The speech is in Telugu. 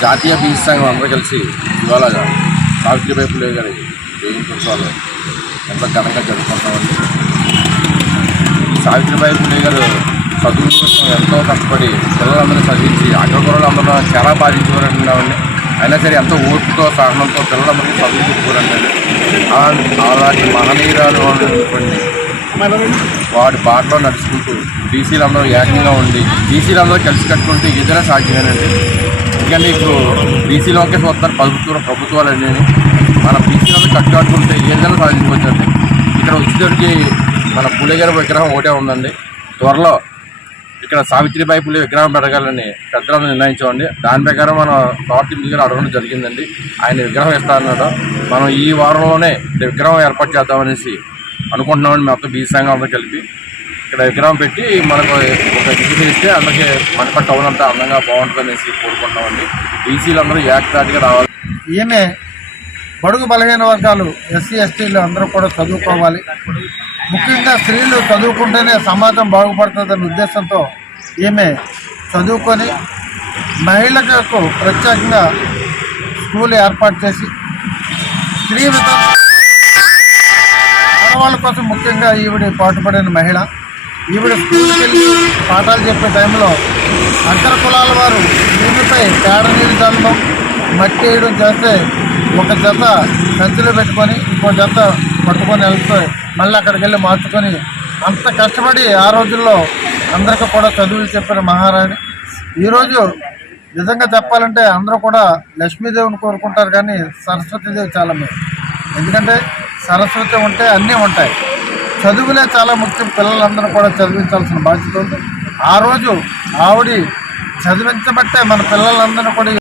జాతీయ బీజ సంఘం అందరూ కలిసి ఇవాళ సావిత్రిబాయి పులే గారి జయంతి ఎంత ఘనంగా జరుపుకుంటామండి సావిత్రిబాయి పులే గారు చదువు కోసం ఎంతో కష్టపడి పిల్లలందరూ చదివించి అగ్రకూరలు అందరూ చాలా బాధించేవారండి అయినా సరే ఎంతో ఓర్పుతో సహనంతో పిల్లలందరికీ చదువు చెప్పుకోరండి అలాంటి మహనీయురాలు అనేటువంటి వాడి బాటలో నడుచుకుంటూ బీసీలందరూ ఏకంగా ఉండి బీసీలందరూ కలిసి కట్టుకుంటే ఏదైనా సాధ్యమేనండి. అందుకని ఇప్పుడు బీసీలోకే చూస్తారు ప్రభుత్వం ప్రభుత్వాలు అనేది మన బీసీలందరూ కట్టుకట్టుకుంటే ఏదైనా సాధించుకోవచ్చండి ఇక్కడ వచ్చేసరికి మన పులిగారి విగ్రహం ఒకటే ఉందండి. త్వరలో ఇక్కడ సావిత్రిబాయి పులే విగ్రహం పెరగాలని పెద్దలను నిర్ణయించామండి. దాని ప్రకారం మన పార్టీ దగ్గర అడగడం జరిగిందండి. ఆయన విగ్రహం ఇస్తారన్నాడు మనం ఈ వారంలోనే విగ్రహం ఏర్పాటు చేద్దామనేసి అనుకుంటున్నామండి. మొత్తం బీసీ సంఘం అందరూ కలిపి ఇక్కడ విగ్రహం పెట్టి మనకు ఒక ఎగ్జిబిషన్ ఇస్తే అందరికీ మనప టౌన్ అంతా అందంగా బాగుంటుంది అనేసి కోరుకుంటున్నామండి. బీసీలు అందరూ యాక్టాట్గా రావాలి. ఈమె బడుగు బలహీన వర్గాలు ఎస్సీ ఎస్టీలు అందరూ కూడా చదువుకోవాలి. ముఖ్యంగా స్త్రీలు చదువుకుంటేనే సమాజం బాగుపడుతుందనే ఉద్దేశంతో ఈమె చదువుకొని మహిళలకు ప్రత్యేకంగా స్కూల్ ఏర్పాటు చేసి స్త్రీ ఆడవాళ్ళ కోసం ముఖ్యంగా ఈవిడ పాటుపడిన మహిళ. ఈవిడ స్కూల్కి వెళ్ళి పాఠాలు చెప్పే టైంలో అంతర కులాల వారు భూమిపై పేడ నీళ్ళు చల్లడం మట్టి వేయడం చేస్తే ఒక జత సంచిలో పెట్టుకొని ఇంకో జత పట్టుకొని వెళ్తే మళ్ళీ అక్కడికి వెళ్ళి మార్చుకొని అంత కష్టపడి ఆ రోజుల్లో అందరికీ కూడా చదువులు చెప్పిన మహారాణి. ఈరోజు నిజంగా చెప్పాలంటే అందరూ కూడా లక్ష్మీదేవిని కోరుకుంటారు కానీ సరస్వతీదేవి చాలా మేలు. ఎందుకంటే సరస్వతి ఉంటే అన్నీ ఉంటాయి. చదువులే చాలా ముఖ్యం. పిల్లలందరూ కూడా చదివించాల్సిన బాధ్యత ఉంది. ఆ రోజు ఆవిడ చదివించబట్టే మన పిల్లలందరూ కూడా